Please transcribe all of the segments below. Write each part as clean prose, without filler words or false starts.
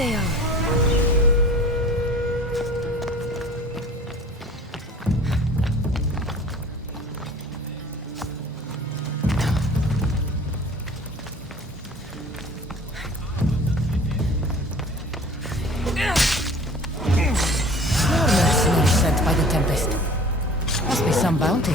they are. More mercenaries sent by the Tempest. Must be some bounty.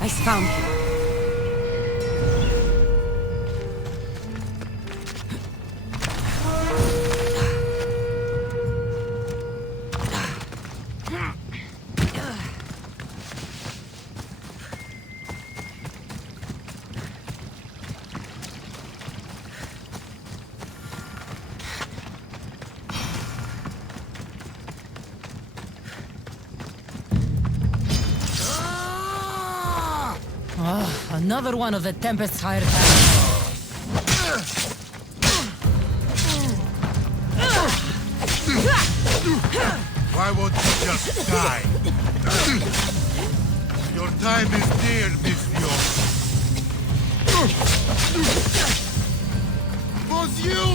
I found him. Another one of the Tempest's hired hands. Why won't you just die? Your time is near, Monsieur. Monsieur!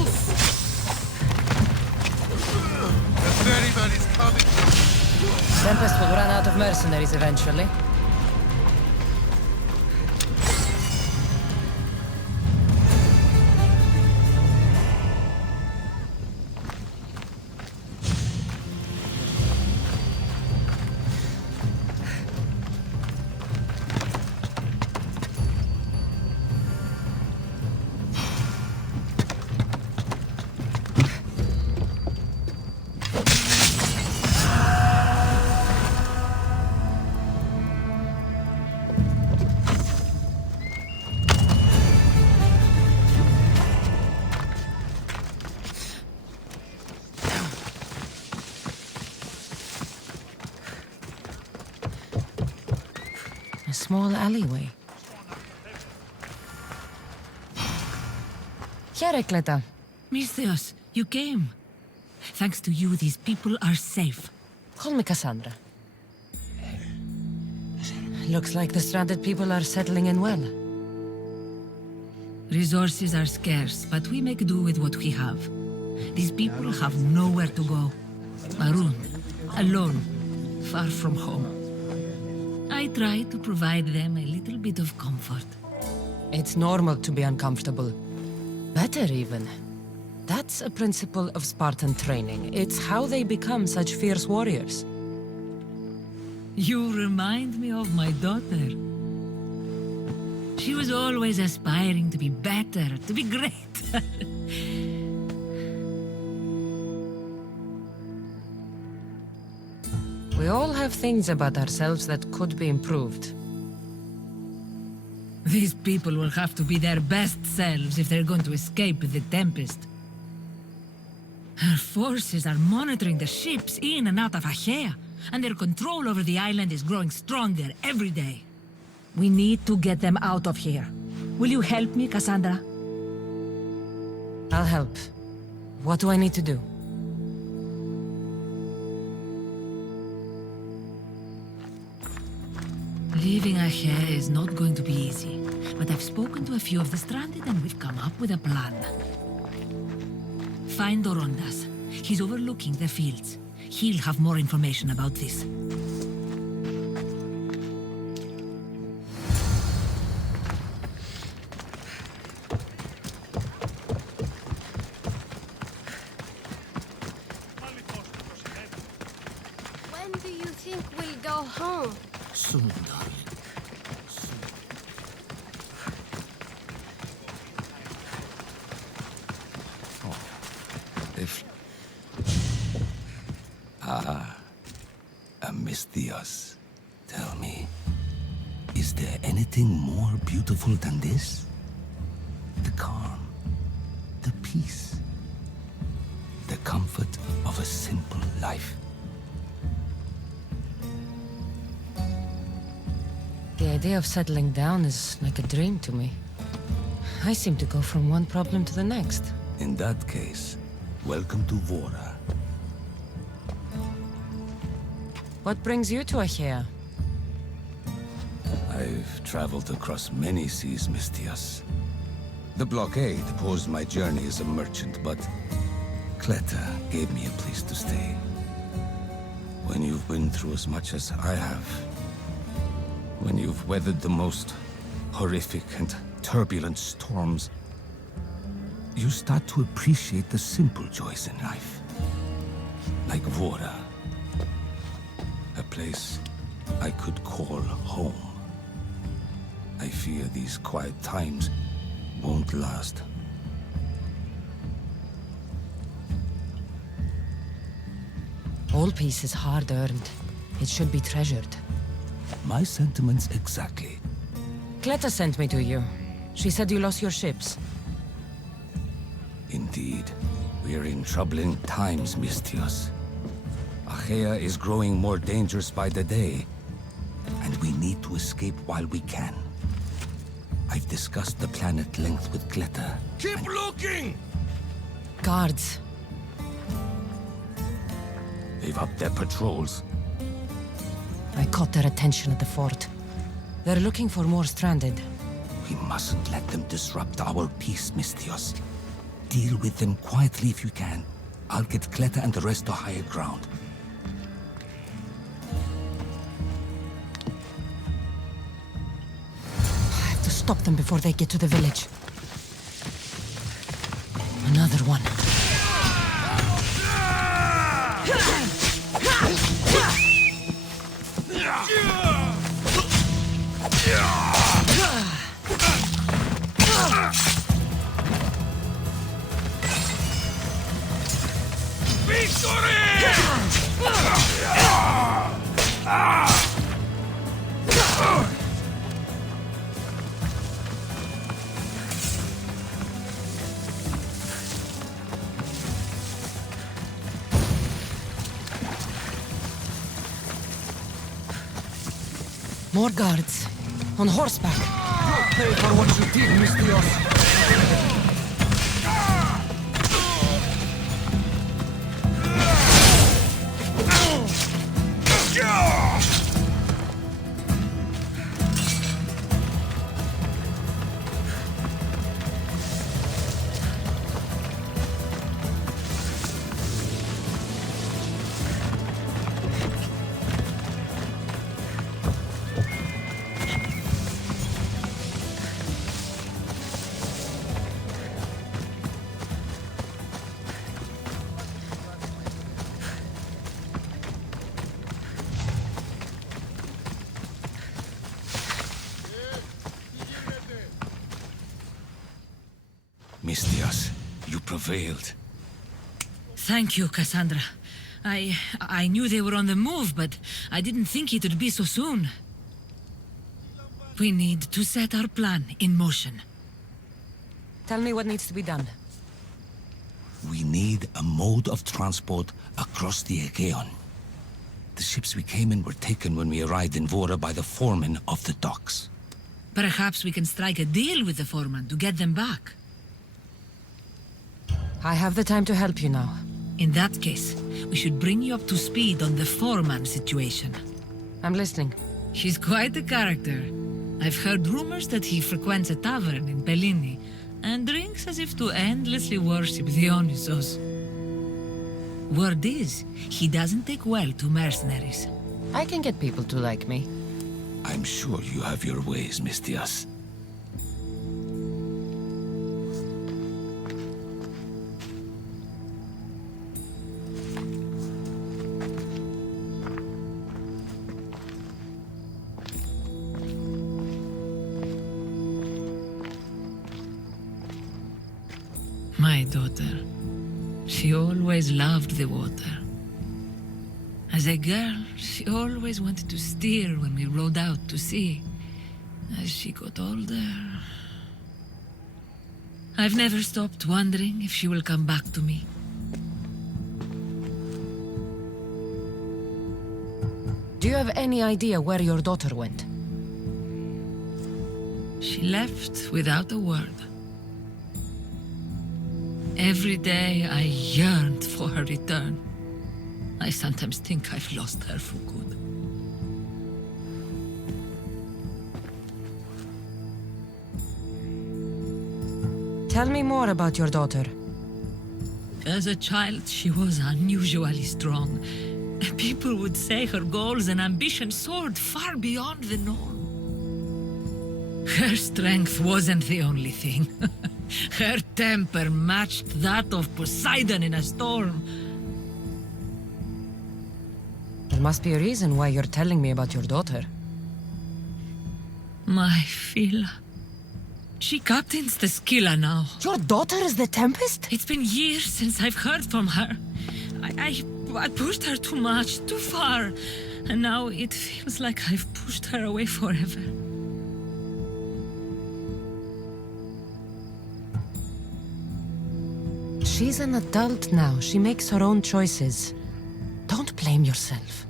The ferryman is coming. Tempest will run out of mercenaries eventually. small alleyway. Here, Cleta. Misthios, you came. Thanks to you, these people are safe. Call me Cassandra. Looks like the stranded people are settling in well. Resources are scarce, but we make do with what we have. These people have nowhere to go. Marooned, alone, far from home. I try to provide them a little bit of comfort. It's normal to be uncomfortable. Better even. That's a principle of Spartan training. It's how they become such fierce warriors. You remind me of my daughter. She was always aspiring to be better, to be great. We all have things about ourselves that could be improved. These people will have to be their best selves if they're going to escape the Tempest. Her forces are monitoring the ships in and out of Achaea, and their control over the island is growing stronger every day. We need to get them out of here. Will you help me, Cassandra? I'll help. What do I need to do? Leaving Achaea is not going to be easy, but I've spoken to a few of the stranded and we've come up with a plan. Find Dorondas. He's overlooking the fields. He'll have more information about this. When do you think we'll go home? Soon, darling. If... Misthios, tell me, is there anything more beautiful than this? The calm, the peace, the comfort of a simple life. The idea of settling down is like a dream to me. I seem to go from one problem to the next. In that case, welcome to Vora. What brings you to Achaea? I've traveled across many seas, Misthios. The blockade paused my journey as a merchant, but Cleta gave me a place to stay. When you've been through as much as I have, when you've weathered the most horrific and turbulent storms, you start to appreciate the simple joys in life. Like Vora. A place I could call home. I fear these quiet times won't last. All peace is hard-earned. It should be treasured. My sentiments exactly. Cleta sent me to you. She said you lost your ships. Indeed, we're in troubling times, Misthios. Achaea is growing more dangerous by the day, and we need to escape while we can. I've discussed the plan at length with Cleta. Keep looking! Guards. They've upped their patrols. I caught their attention at the fort. They're looking for more stranded. We mustn't let them disrupt our peace, Misthios. Deal with them quietly if you can. I'll get Cleta and the rest to higher ground. I have to stop them before they get to the village. Another one. More guards. On horseback. You'll pay for what you did, Mistios. Mistios, you prevailed. Thank you, Cassandra. I knew they were on the move, but I didn't think it would be so soon. We need to set our plan in motion. Tell me what needs to be done. We need a mode of transport across the Aegean. The ships we came in were taken when we arrived in Vora by the foreman of the docks. Perhaps we can strike a deal with the foreman to get them back. I have the time to help you now. In that case, we should bring you up to speed on the foreman situation. I'm listening. He's quite a character. I've heard rumors that he frequents a tavern in Bellini and drinks as if to endlessly worship Dionysos. Word is, he doesn't take well to mercenaries. I can get people to like me. I'm sure you have your ways, Mistios. My daughter. She always loved the water. As a girl, she always wanted to steer when we rode out to sea. As she got older... I've never stopped wondering if she will come back to me. Do you have any idea where your daughter went? She left without a word. Every day I yearned for her return. I sometimes think I've lost her for good. Tell me more about your daughter. As a child, she was unusually strong. People would say her goals and ambitions soared far beyond the norm. Her strength wasn't the only thing. Her temper matched that of Poseidon in a storm. There must be a reason why you're telling me about your daughter. My Phila. She captains the Scylla now. Your daughter is the Tempest? It's been years since I've heard from her. I pushed her too much, too far. And now it feels like I've pushed her away forever. She's an adult now. She makes her own choices. Don't blame yourself.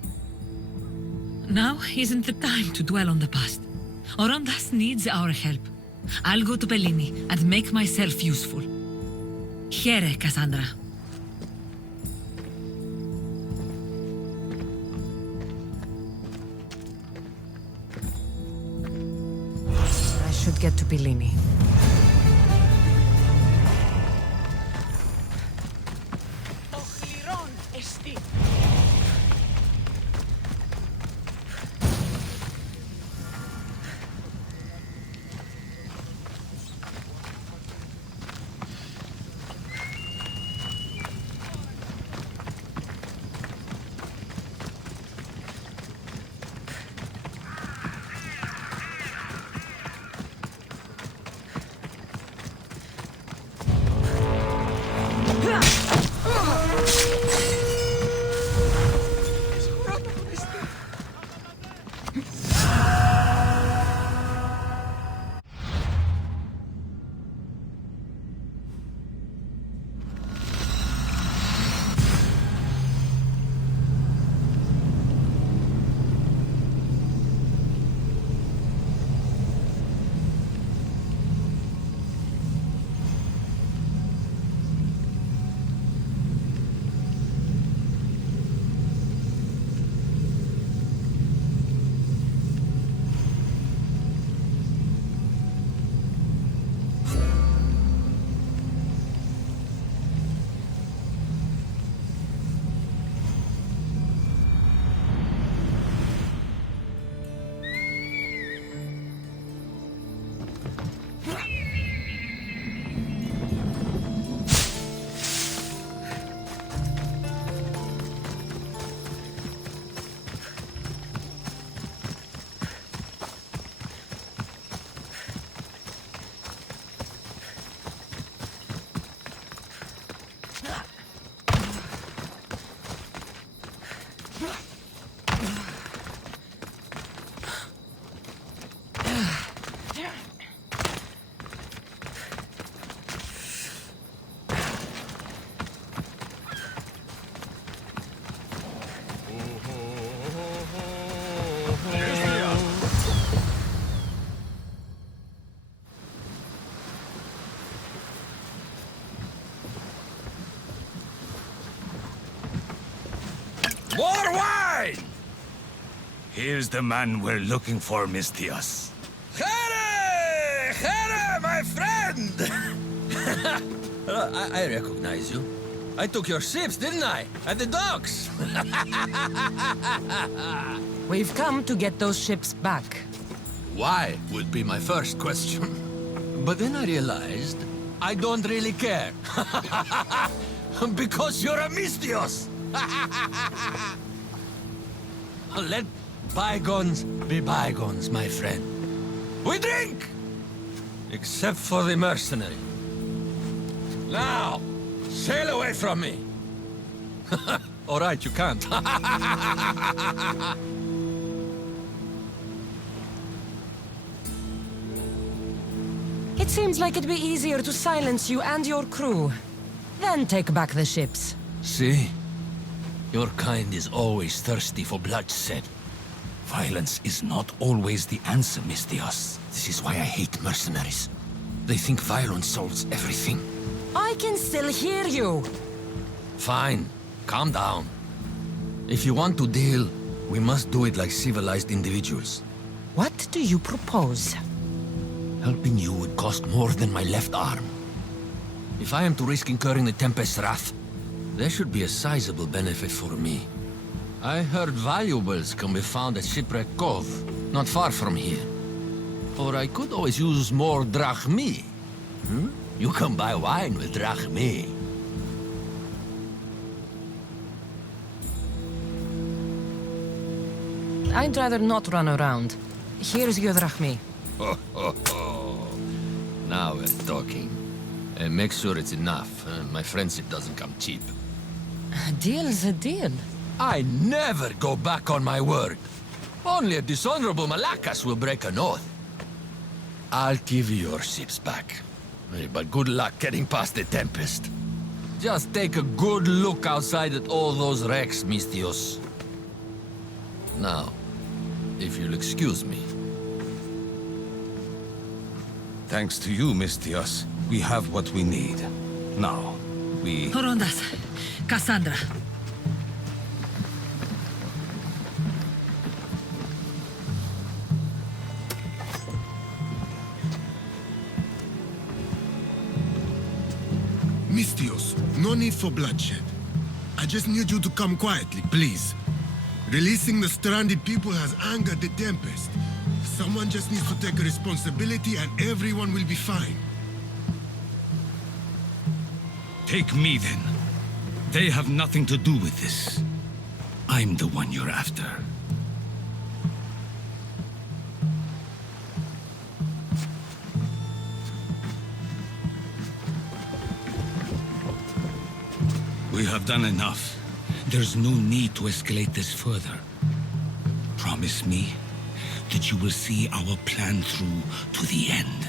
Now isn't the time to dwell on the past. Orondas needs our help. I'll go to Bellini and make myself useful. Here, Cassandra. I should get to Bellini. fine! Here's the man we're looking for, Mistios. Here! Here, my friend! I recognize you. I took your ships, didn't I? At the docks! We've come to get those ships back. Why would be my first question. But then I realized I don't really care. Because you're a Mistios! Let bygones be bygones, my friend. We drink! Except for the mercenary. Now, sail away from me. All right, you can't. It seems like it'd be easier to silence you and your crew, then take back the ships. See? Your kind is always thirsty for bloodshed. Violence is not always the answer, Mistios. This is why I hate mercenaries. They think violence solves everything. I can still hear you. Fine. Calm down. If you want to deal, we must do it like civilized individuals. What do you propose? Helping you would cost more than my left arm. If I am to risk incurring the Tempest's wrath, there should be a sizable benefit for me. I heard valuables can be found at Shipwreck Cove, not far from here. Or I could always use more drachmi. You can buy wine with drachmi. I'd rather not run around. Here's your drachmi. Now we're talking. And make sure it's enough. My friendship doesn't come cheap. A deal's a deal. I never go back on my word. Only a dishonorable Malakas will break an oath. I'll give you your ships back. But good luck getting past the Tempest. Just take a good look outside at all those wrecks, Mistios. Now, if you'll excuse me. Thanks to you, Mistios, we have what we need. Now, we... Horondas, Cassandra. Mistios, no need for bloodshed. I just need you to come quietly, please. Releasing the stranded people has angered the Tempest. Someone just needs to take responsibility and everyone will be fine. Take me, then. They have nothing to do with this. I'm the one you're after. We have done enough. There's no need to escalate this further. Promise me that you will see our plan through to the end.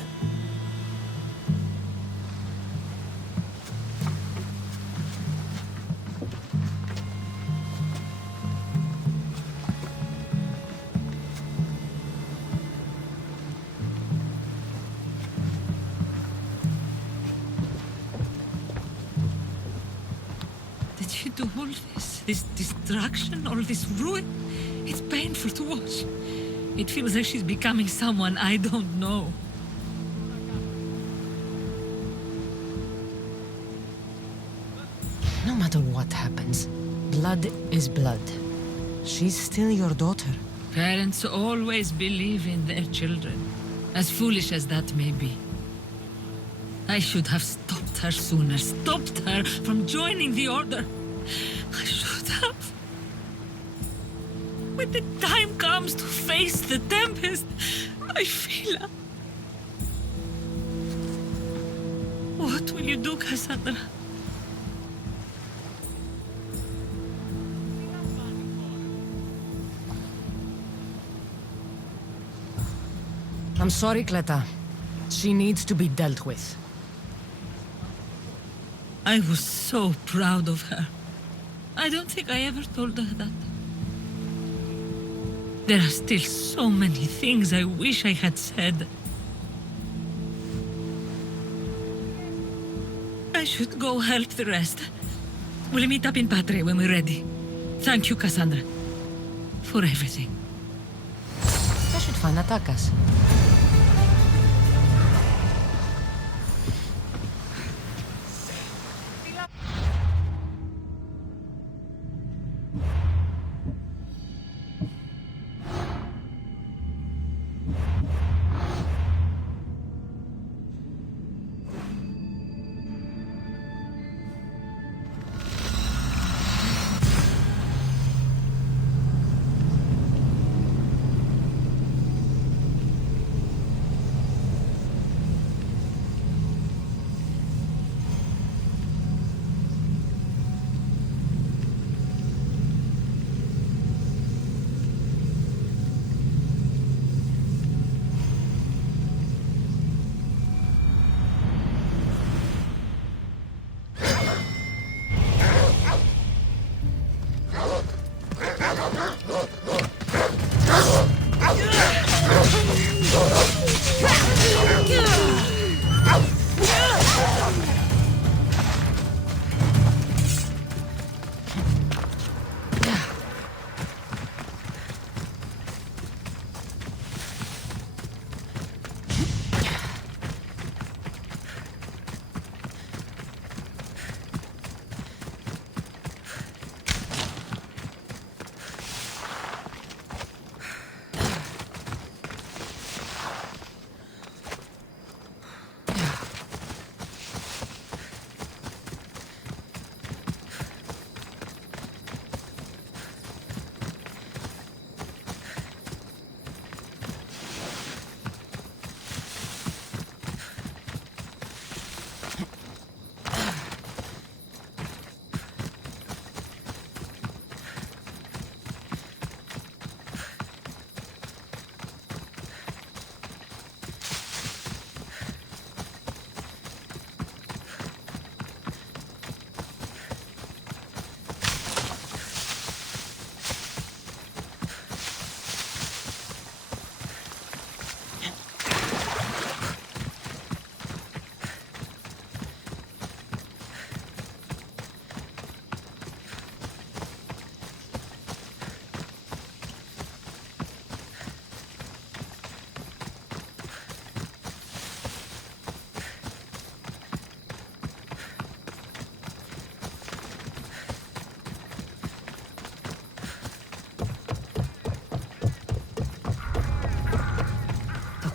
Did you do all this? This destruction, all this ruin? It's painful to watch. It feels like she's becoming someone I don't know. No matter what happens, blood is blood. She's still your daughter. Parents always believe in their children, as foolish as that may be. I should have stopped her sooner, stopped her from joining the Order. I should have. When the time comes to face the Tempest, I feel... What will you do, Cassandra? I'm sorry, Cleta. She needs to be dealt with. I was so proud of her. I don't think I ever told her that. There are still so many things I wish I had said. I should go help the rest. We'll meet up in Patre when we're ready. Thank you, Cassandra. for everything. I should find Atakas.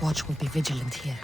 Watch will be vigilant here.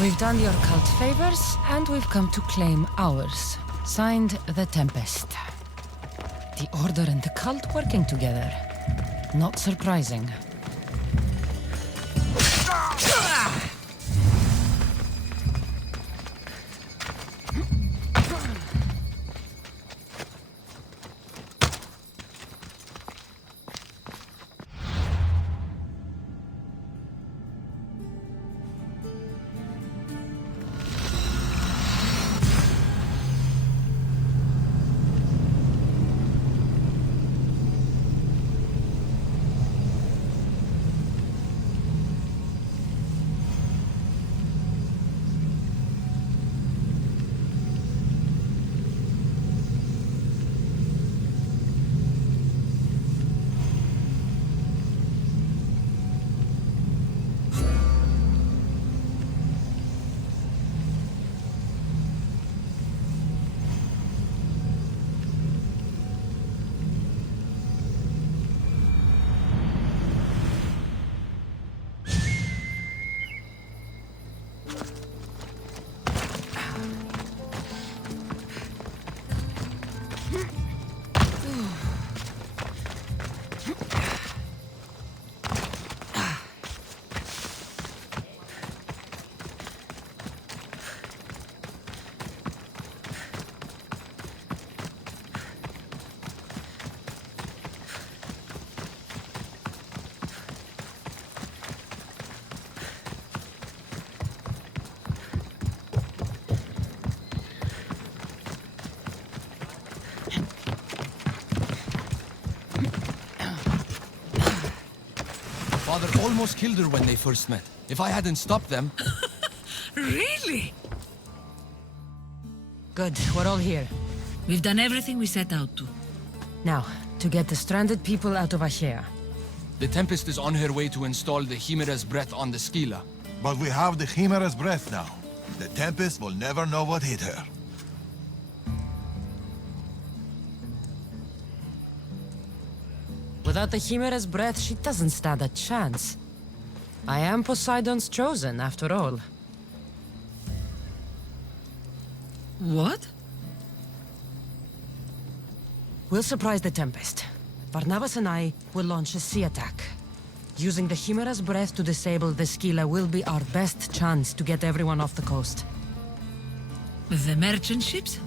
We've done your cult favors, and we've come to claim ours. Signed, the Tempest. The Order and the cult working together. Not surprising. father almost killed her when they first met. If I hadn't stopped them... Really? Good, we're all here. We've done everything we set out to. Now, to get the stranded people out of Achaea. The Tempest is on her way to install the Chimera's breath on the Scylla. But we have the Chimera's breath now. The Tempest will never know what hit her. Without the Chimera's breath, she doesn't stand a chance. I am Poseidon's chosen, after all. What? We'll surprise the Tempest. Barnabas and I will launch a sea attack. Using the Chimera's breath to disable the Scylla will be our best chance to get everyone off the coast. The merchant ships?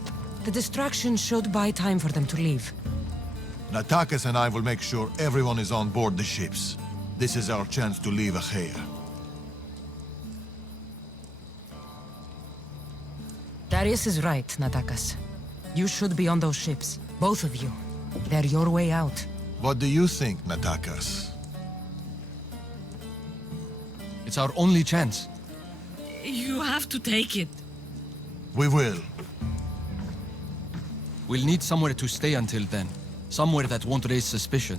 The distraction should buy time for them to leave. Natakas and I will make sure everyone is on board the ships. This is our chance to leave Achaea. Darius is right, Natakas. You should be on those ships. Both of you. They're your way out. What do you think, Natakas? It's our only chance. You have to take it. We will. We'll need somewhere to stay until then. Somewhere that won't raise suspicion.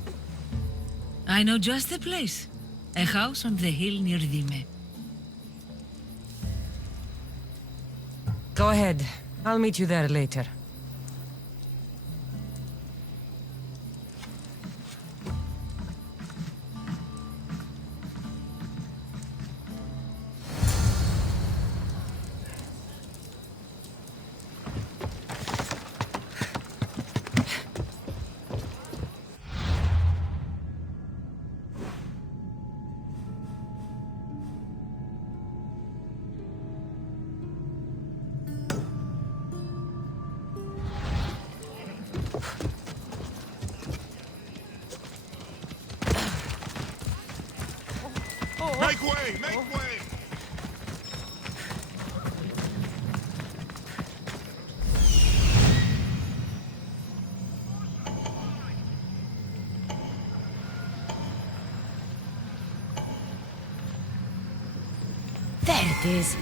I know just the place. A house on the hill near Dime. Go ahead. I'll meet you there later. Make way! Make way! There it is.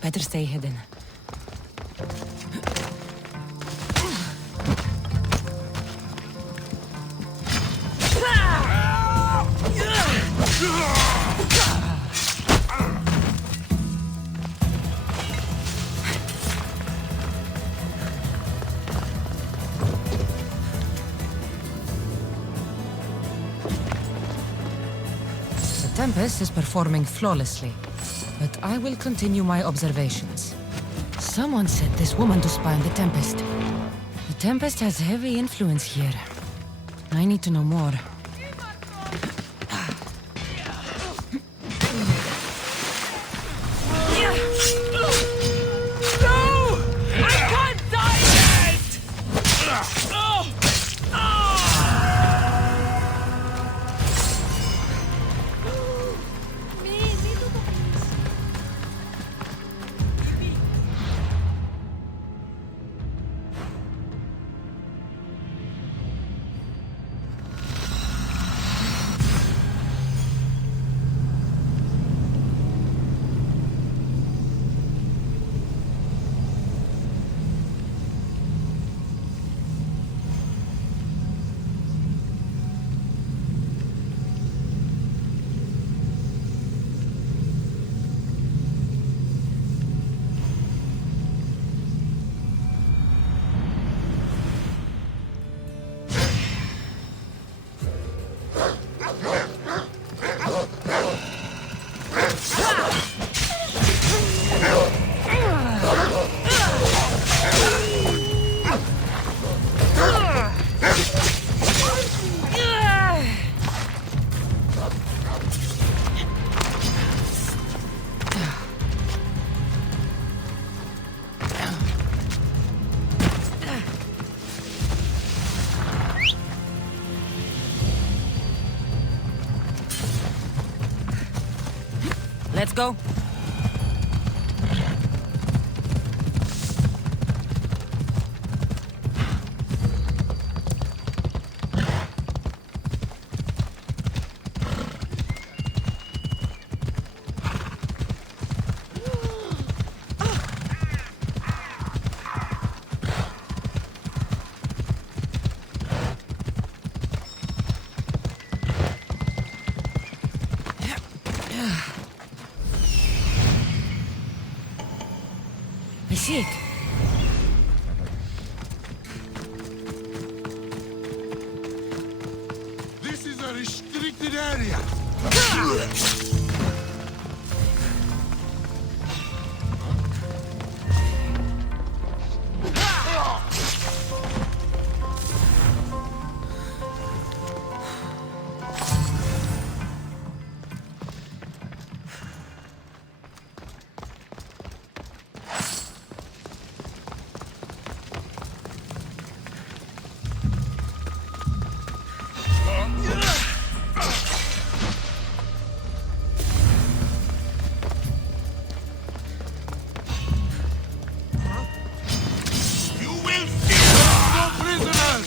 Better stay hidden. The Tempest is performing flawlessly, but I will continue my observations. Someone sent this woman to spy on the Tempest. The Tempest has heavy influence here. I need to know more. Let's go. I see it. This is a restricted area. You will see no prisoners!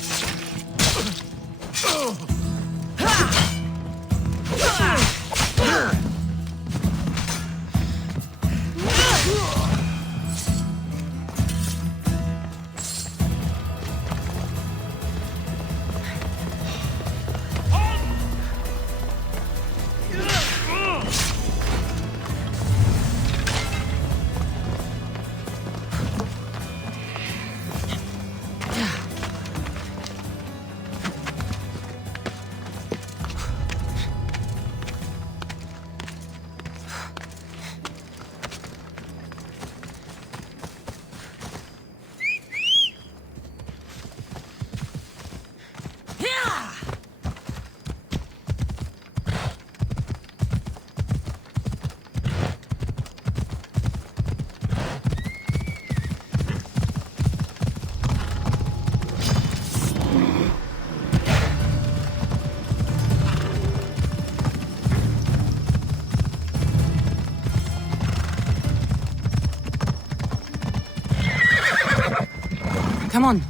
Come on.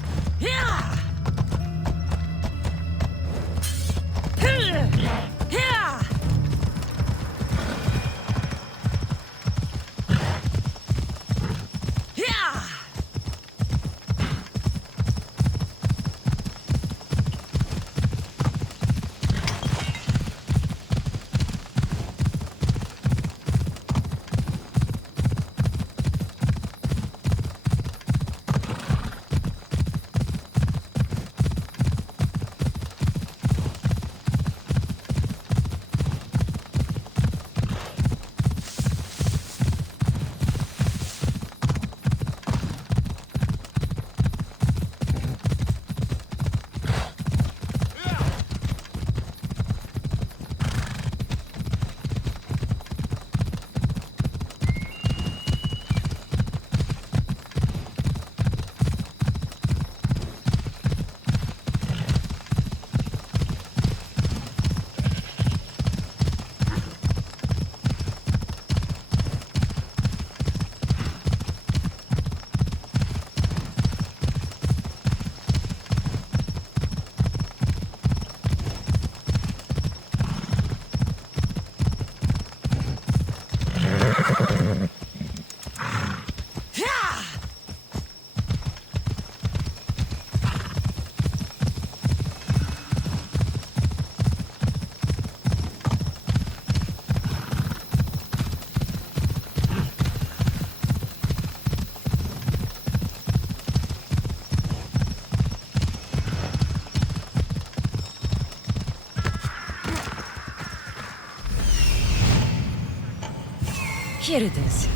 Here it is.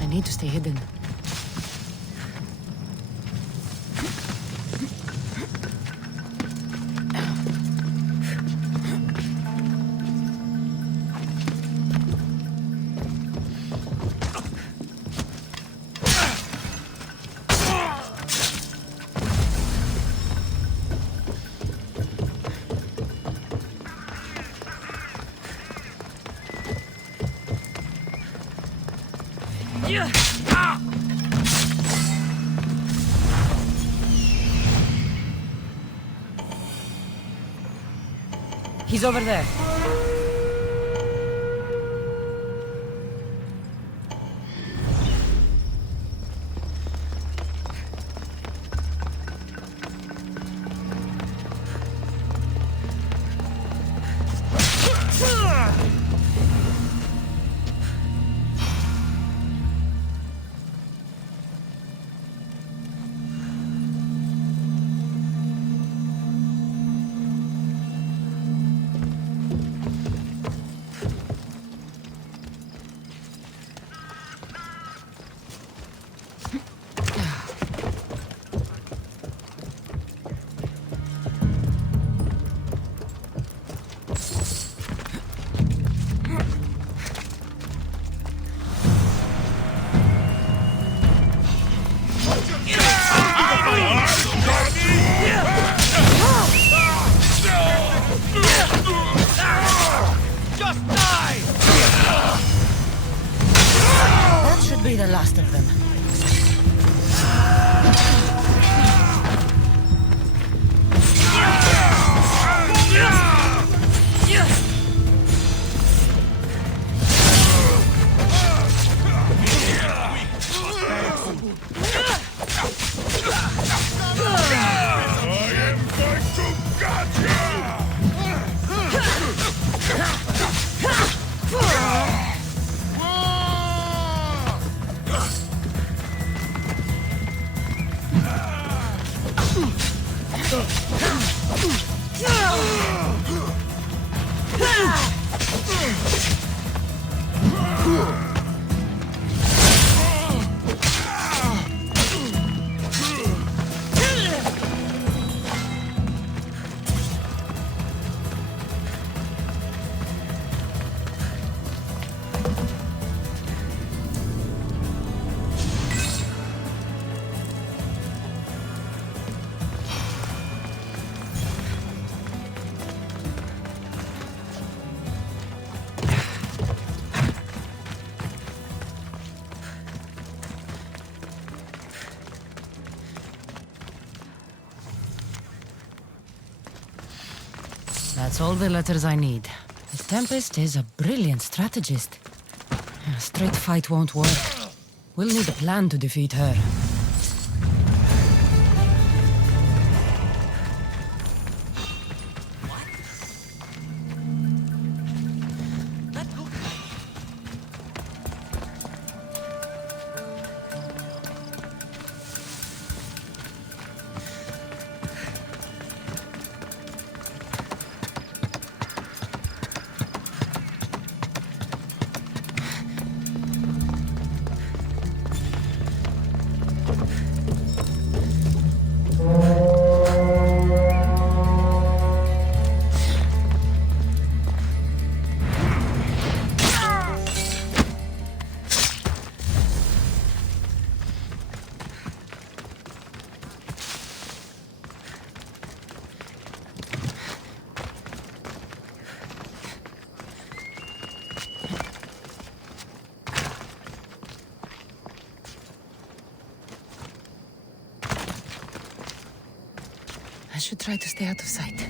I need to stay hidden. He's over there. That should be the last of them. That's all the letters I need. The Tempest is a brilliant strategist. A straight fight won't work. We'll need a plan to defeat her. I should try to stay out of sight.